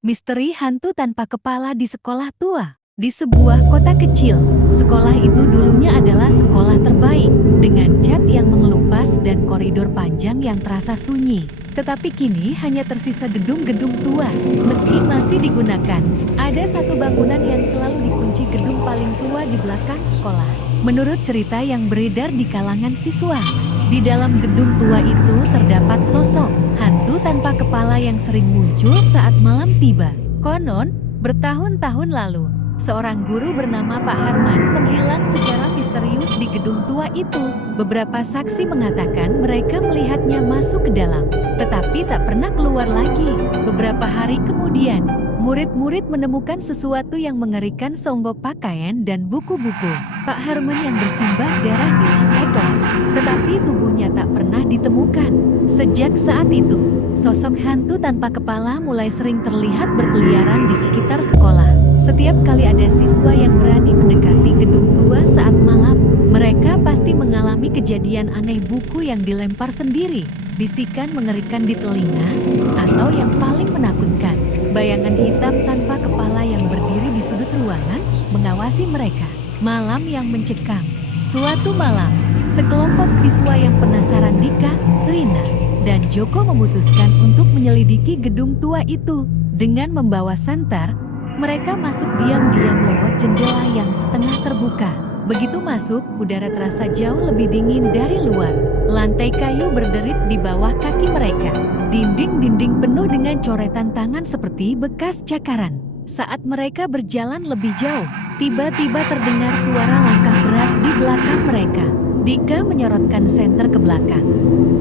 Misteri hantu tanpa kepala di sekolah tua. Di sebuah kota kecil, sekolah itu dulunya adalah sekolah terbaik, dengan cat yang mengelupas dan koridor panjang yang terasa sunyi. Tetapi kini hanya tersisa gedung-gedung tua. Meski masih digunakan, ada satu bangunan yang selalu dikunci, gedung paling tua di belakang sekolah. Menurut cerita yang beredar di kalangan siswa, di dalam gedung tua itu terdapat sosok hantu tanpa kepala yang sering muncul saat malam tiba. Konon, bertahun-tahun lalu, seorang guru bernama Pak Harman menghilang secara misterius di gedung tua itu. Beberapa saksi mengatakan mereka melihatnya masuk ke dalam, tetapi tak pernah keluar lagi. Beberapa hari kemudian, murid-murid menemukan sesuatu yang mengerikan, songgok pakaian dan buku-buku Pak Harman yang bersimbah darah di lantai kelas, tetapi tubuhnya tak pernah ditemukan. Sejak saat itu, sosok hantu tanpa kepala mulai sering terlihat berkeliaran di sekitar sekolah. Setiap kali ada siswa yang berani mendekati gedung tua saat malam, mereka pasti mengalami kejadian aneh, buku yang dilempar sendiri, bisikan mengerikan di telinga, atau yang paling menakutkan, bayangan hitam tanpa kepala yang berdiri di sudut ruangan mengawasi mereka. Malam yang mencekam. Suatu malam, sekelompok siswa yang penasaran, Dika, Rina, dan Joko memutuskan untuk menyelidiki gedung tua itu. Dengan membawa santar, mereka masuk diam-diam lewat jendela yang setengah terbuka. Begitu masuk, udara terasa jauh lebih dingin dari luar. Lantai kayu berderit di bawah kaki mereka. Dinding-dinding penuh dengan coretan tangan seperti bekas cakaran. Saat mereka berjalan lebih jauh, tiba-tiba terdengar suara langkah berat di belakang mereka. Dika menyorotkan senter ke belakang,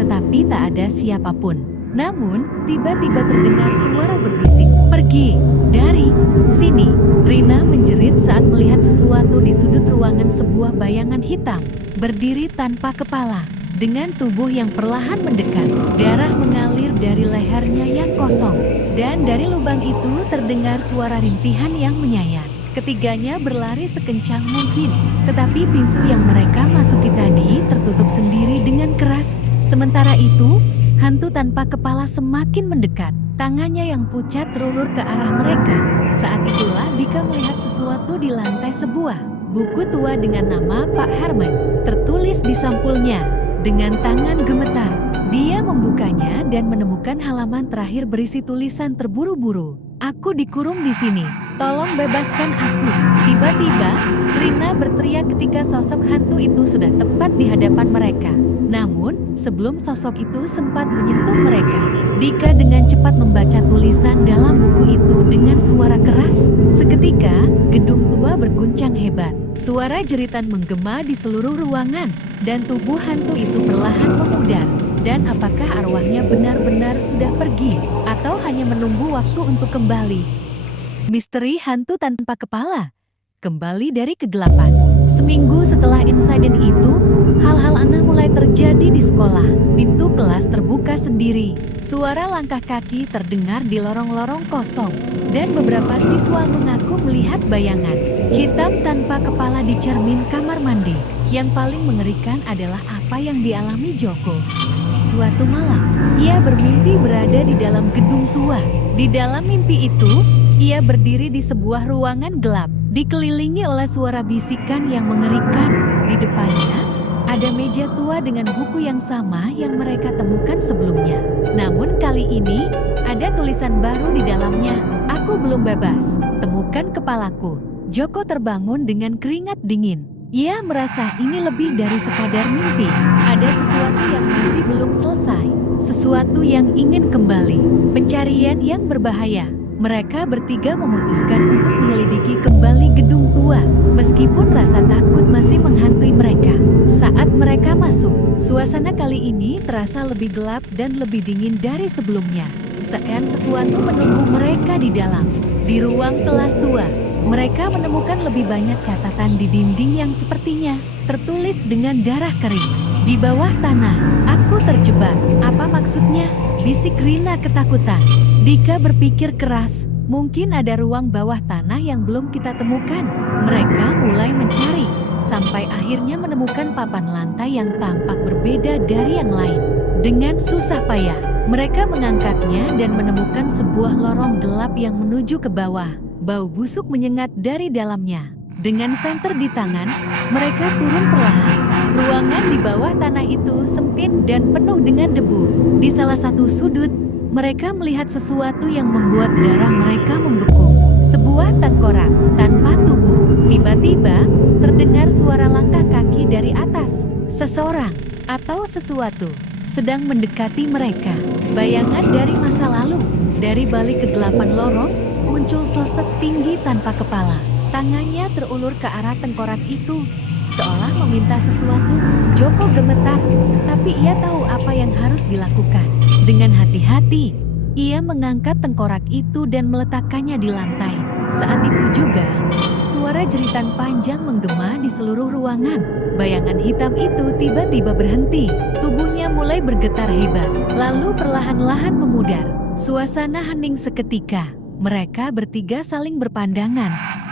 tetapi tak ada siapapun. Namun, tiba-tiba terdengar suara berbisik, "Pergi dari sini!" Rina menjerit saat melihat sesuatu di sudut ruangan, sebuah bayangan hitam, berdiri tanpa kepala, dengan tubuh yang perlahan mendekat. Darah mengalir dari lehernya yang kosong, dan dari lubang itu terdengar suara rintihan yang menyayat. Ketiganya berlari sekencang mungkin, tetapi pintu yang mereka masuki tadi tertutup sendiri dengan keras. Sementara itu, hantu tanpa kepala semakin mendekat. Tangannya yang pucat terulur ke arah mereka. Saat itulah Dika melihat sesuatu di lantai, sebuah buku tua dengan nama Pak Harman tertulis di sampulnya. Dengan tangan gemetar, dia membukanya dan menemukan halaman terakhir berisi tulisan terburu-buru, "Aku dikurung di sini. Tolong bebaskan aku." Tiba-tiba, Rina berteriak ketika sosok hantu itu sudah tepat di hadapan mereka. Namun, sebelum sosok itu sempat menyentuh mereka, Dika dengan cepat membaca tulisan dalam buku itu dengan suara keras. Seketika, gedung tua berguncang hebat. Suara jeritan menggema di seluruh ruangan, dan tubuh hantu itu perlahan memudar. Dan apakah arwahnya benar-benar sudah pergi, atau hanya menunggu waktu untuk kembali? Misteri hantu tanpa kepala kembali dari kegelapan. Seminggu setelah insiden itu, hal-hal aneh mulai terjadi di sekolah. Pintu kelas terbuka sendiri, suara langkah kaki terdengar di lorong-lorong kosong, dan beberapa siswa mengaku melihat bayangan hitam tanpa kepala di cermin kamar mandi. Yang paling mengerikan adalah apa yang dialami Joko. Suatu malam, ia bermimpi berada di dalam gedung tua. Di dalam mimpi itu, ia berdiri di sebuah ruangan gelap, dikelilingi oleh suara bisikan yang mengerikan. Di depannya, ada meja tua dengan buku yang sama yang mereka temukan sebelumnya. Namun kali ini, ada tulisan baru di dalamnya, "Aku belum bebas, temukan kepalaku." Joko terbangun dengan keringat dingin. Ia merasa ini lebih dari sekadar mimpi. Ada sesuatu yang masih belum selesai, sesuatu yang ingin kembali. Pencarian yang berbahaya. Mereka bertiga memutuskan untuk menyelidiki kembali gedung tua, meskipun rasa takut masih menghantui mereka. Saat mereka masuk, suasana kali ini terasa lebih gelap dan lebih dingin dari sebelumnya. Seakan sesuatu menunggu mereka di dalam. Di ruang kelas tua, mereka menemukan lebih banyak catatan di dinding yang sepertinya tertulis dengan darah kering. "Di bawah tanah, aku terjebak." "Apa maksudnya?" bisik Rina ketakutan. Dika berpikir keras, mungkin ada ruang bawah tanah yang belum kita temukan. Mereka mulai mencari, sampai akhirnya menemukan papan lantai yang tampak berbeda dari yang lain. Dengan susah payah, Mereka mengangkatnya dan menemukan sebuah lorong gelap yang menuju ke bawah. Bau busuk menyengat dari dalamnya. Dengan senter di tangan, mereka turun perlahan. Ruangan di bawah tanah itu sempit dan penuh dengan debu. Di salah satu sudut, mereka melihat sesuatu yang membuat darah mereka membeku. Sebuah tengkorak tanpa tubuh. Tiba-tiba, terdengar suara langkah kaki dari atas. Seseorang atau sesuatu sedang mendekati mereka. Bayangan dari masa lalu. Dari balik kegelapan lorong, muncul sosok tinggi tanpa kepala. Tangannya terulur ke arah tengkorak itu, seolah meminta sesuatu. Joko gemetar, tapi ia tahu apa yang harus dilakukan. Dengan hati-hati, ia mengangkat tengkorak itu dan meletakkannya di lantai. Saat itu juga, suara jeritan panjang menggema di seluruh ruangan. Bayangan hitam itu tiba-tiba berhenti. Tubuhnya mulai bergetar hebat, lalu perlahan-lahan memudar. Suasana hening seketika. Mereka bertiga saling berpandangan.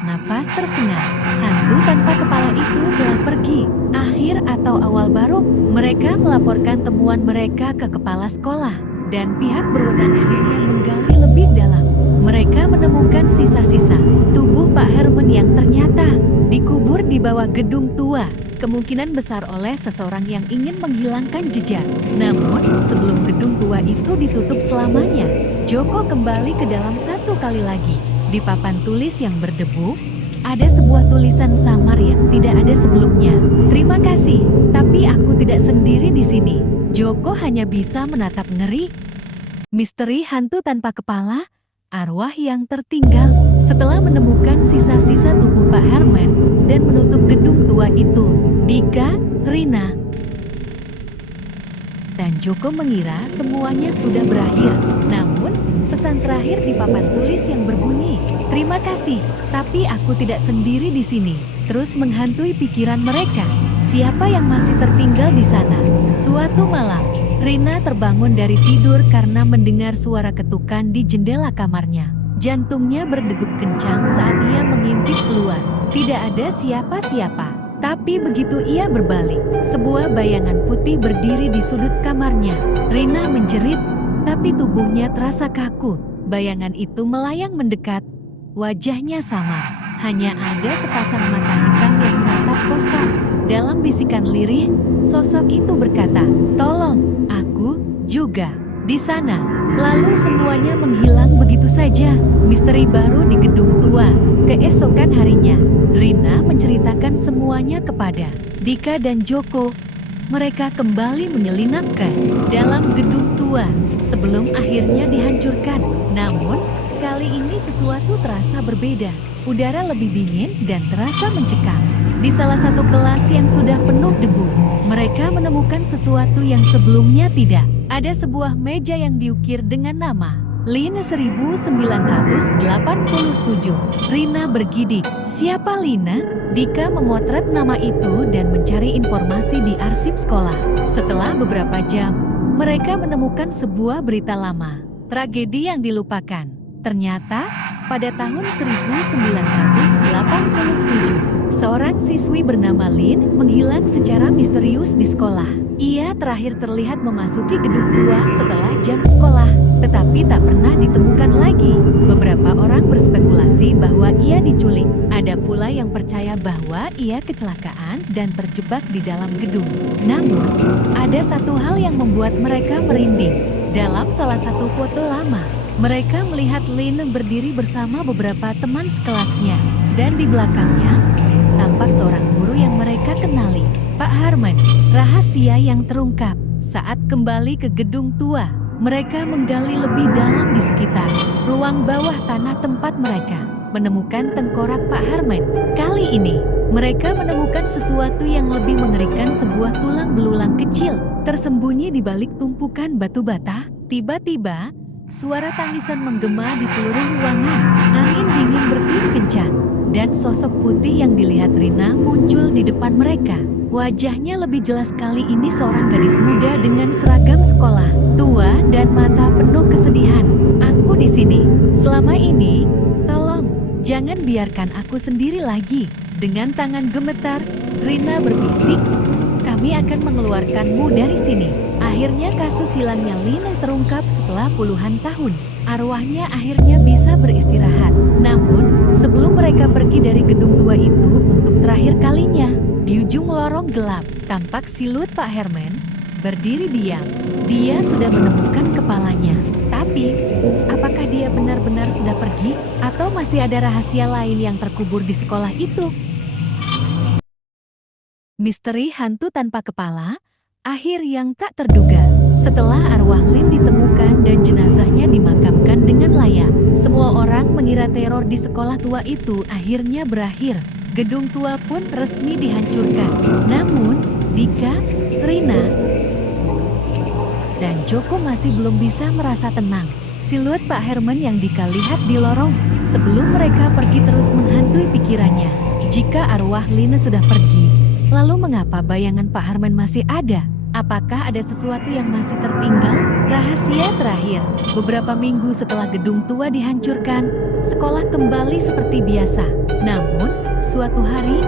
Napas tersengat. Hantu tanpa kepala itu telah pergi. Akhir atau awal baru, mereka melaporkan temuan mereka ke kepala sekolah. Dan pihak berwenang akhirnya menggali lebih dalam. Mereka menemukan sisa-sisa tubuh Pak Herman yang ternyata dikubur di bawah gedung tua. Kemungkinan besar oleh seseorang yang ingin menghilangkan jejak. Namun, sebelum gedung tua itu ditutup selamanya, Joko kembali ke dalam satu kali lagi. Di papan tulis yang berdebu, ada sebuah tulisan samar yang tidak ada sebelumnya. Terima kasih, tapi aku tidak sendiri di sini. Joko hanya bisa menatap ngeri. Misteri hantu tanpa kepala, arwah yang tertinggal. Setelah menemukan sisa-sisa tubuh Pak Herman dan menutup gedung tua itu, Dika, Rina, dan Joko mengira semuanya sudah berakhir. Namun, pesan terakhir di papan tulis yang berbunyi, "Terima kasih, tapi aku tidak sendiri di sini," terus menghantui pikiran mereka. Siapa yang masih tertinggal di sana? Suatu malam, Rina terbangun dari tidur karena mendengar suara ketukan di jendela kamarnya. Jantungnya berdegup kencang saat ia mengintip keluar. Tidak ada siapa-siapa. Tapi begitu ia berbalik, sebuah bayangan putih berdiri di sudut kamarnya. Rina menjerit, tapi tubuhnya terasa kaku. Bayangan itu melayang mendekat. Wajahnya samar. Hanya ada sepasang mata hitam yang menatap kosong. Dalam bisikan lirih, sosok itu berkata, "Tolong, aku juga di sana." Lalu semuanya menghilang begitu saja. Misteri baru di gedung tua. Keesokan harinya, Rina menceritakan semuanya kepada Dika dan Joko. Mereka kembali menyelinap ke dalam gedung tua sebelum akhirnya dihancurkan. Namun, kali ini sesuatu terasa berbeda. Udara lebih dingin dan terasa mencekam. Di salah satu kelas yang sudah penuh debu, mereka menemukan sesuatu yang sebelumnya tidak. Ada sebuah meja yang diukir dengan nama Lin 1987. Rina bergidik. Siapa Lina? Dika memotret nama itu dan mencari informasi di arsip sekolah. Setelah beberapa jam, mereka menemukan sebuah berita lama. Tragedi yang dilupakan. Ternyata, pada tahun 1987, seorang siswi bernama Lin menghilang secara misterius di sekolah. Ia terakhir terlihat memasuki gedung tua setelah jam sekolah, tetapi tak pernah ditemukan lagi. Beberapa orang berspekulasi bahwa ia diculik. Ada pula yang percaya bahwa ia kecelakaan dan terjebak di dalam gedung. Namun, ada satu hal yang membuat mereka merinding. Dalam salah satu foto lama, mereka melihat Lin berdiri bersama beberapa teman sekelasnya. Dan di belakangnya, tampak seorang guru yang mereka kenali. Pak Herman, rahasia yang terungkap. Saat kembali ke gedung tua, mereka menggali lebih dalam di sekitar ruang bawah tanah tempat mereka menemukan tengkorak Pak Herman. Kali ini, mereka menemukan sesuatu yang lebih mengerikan, sebuah tulang belulang kecil tersembunyi di balik tumpukan batu bata. Tiba-tiba, suara tangisan menggema di seluruh ruangan. Angin dingin bertiup kencang, dan sosok putih yang dilihat Rina muncul di depan mereka. Wajahnya lebih jelas kali ini seorang gadis muda dengan seragam sekolah, tua dan mata penuh kesedihan. "Aku di sini selama ini. Tolong, jangan biarkan aku sendiri lagi." Dengan tangan gemetar, Rina berbisik, "Kami akan mengeluarkanmu dari sini. Akhirnya kasus hilangnya Lina terungkap setelah puluhan tahun. Arwahnya akhirnya bisa beristirahat. Namun, sebelum mereka pergi dari gedung tua itu untuk terakhir kalinya, di ujung lorong gelap, tampak siluet Pak Herman berdiri diam. Dia sudah menemukan kepalanya. Tapi, apakah dia benar-benar sudah pergi? Atau masih ada rahasia lain yang terkubur di sekolah itu? Misteri hantu tanpa kepala, akhir yang tak terduga. Setelah arwah Lin ditemukan dan jenazahnya dimakamkan dengan layak, semua orang mengira teror di sekolah tua itu akhirnya berakhir. Gedung tua pun resmi dihancurkan. Namun, Dika, Rina, dan Joko masih belum bisa merasa tenang. Siluet Pak Herman yang Dika lihat di lorong sebelum mereka pergi terus menghantui pikirannya. Jika arwah Lina sudah pergi, lalu mengapa bayangan Pak Herman masih ada? Apakah ada sesuatu yang masih tertinggal? Rahasia terakhir. Beberapa minggu setelah gedung tua dihancurkan, sekolah kembali seperti biasa. Namun, suatu hari,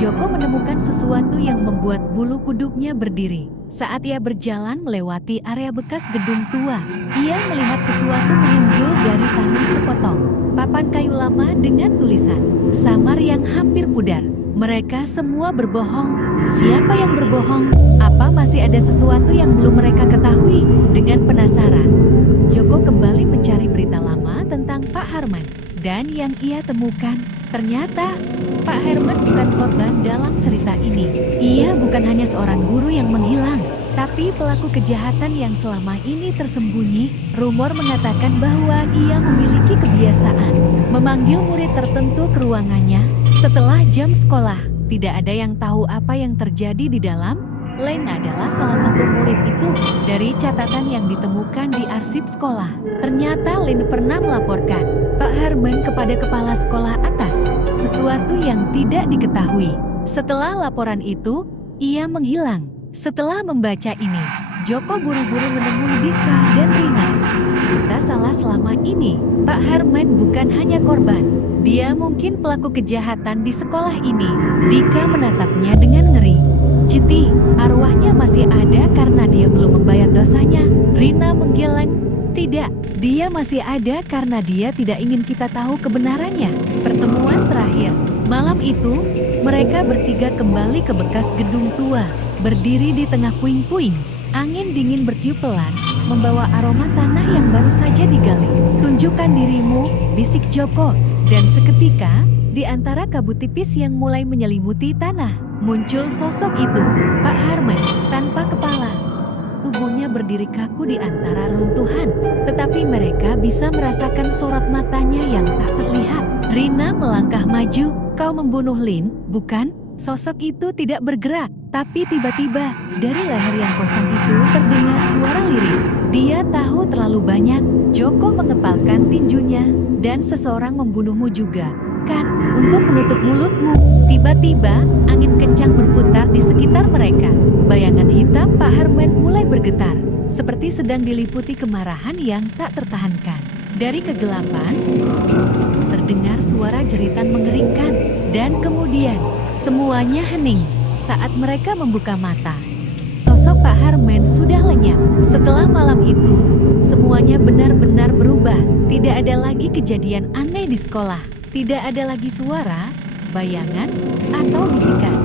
Joko menemukan sesuatu yang membuat bulu kuduknya berdiri. Saat ia berjalan melewati area bekas gedung tua, ia melihat sesuatu menyenggol dari tanah sepotong. Papan kayu lama dengan tulisan samar yang hampir pudar. Mereka semua berbohong. Siapa yang berbohong? Apa masih ada sesuatu yang belum mereka ketahui? Dengan penasaran, Joko kembali mencari berita lama tentang Pak Herman. Dan yang ia temukan, ternyata Pak Herman bukan korban dalam cerita ini. Ia bukan hanya seorang guru yang menghilang, tapi pelaku kejahatan yang selama ini tersembunyi. Rumor mengatakan bahwa ia memiliki kebiasaan memanggil murid tertentu ke ruangannya setelah jam sekolah. Tidak ada yang tahu apa yang terjadi di dalam. Lin adalah salah satu murid itu. Dari catatan yang ditemukan di arsip sekolah, ternyata Lin pernah melaporkan Pak Herman kepada kepala sekolah atas sesuatu yang tidak diketahui. Setelah laporan itu, ia menghilang. Setelah membaca ini, Joko buru-buru menemui Dika dan Rina. Kita salah selama ini. Pak Herman bukan hanya korban. Dia mungkin pelaku kejahatan di sekolah ini. Dika menatapnya dengan ngeri. Citi, arwahnya masih ada karena dia belum membayar dosanya. Rina menggeleng. Tidak, dia masih ada karena dia tidak ingin kita tahu kebenarannya. Pertemuan terakhir. Malam itu, mereka bertiga kembali ke bekas gedung tua. Berdiri di tengah puing-puing. Angin dingin bertiup pelan, membawa aroma tanah yang baru saja digali. Tunjukkan dirimu, bisik Joko. Dan seketika, di antara kabut tipis yang mulai menyelimuti tanah, muncul sosok itu, Pak Herman, tanpa kepala. Tubuhnya berdiri kaku di antara runtuhan, tetapi mereka bisa merasakan sorot matanya yang tak terlihat. Rina melangkah maju. Kau membunuh Lin, bukan? Sosok itu tidak bergerak, tapi tiba-tiba, dari leher yang kosong itu terdengar suara lirih. Dia tahu terlalu banyak. Joko mengepalkan tinjunya. Dan seseorang membunuhmu juga, kan? Untuk menutup mulutmu. Tiba-tiba, angin kencang berputar di sekitar mereka. Bayangan hitam Pak Herman mulai bergetar, seperti sedang diliputi kemarahan yang tak tertahankan. Dari kegelapan, terdengar suara jeritan mengerikan. Dan kemudian, semuanya hening. Saat mereka membuka mata, sosok Pak Herman sudah lenyap. Setelah malam itu, semuanya benar-benar berubah. Tidak ada lagi kejadian aneh di sekolah. Tidak ada lagi suara, bayangan, atau bisikan.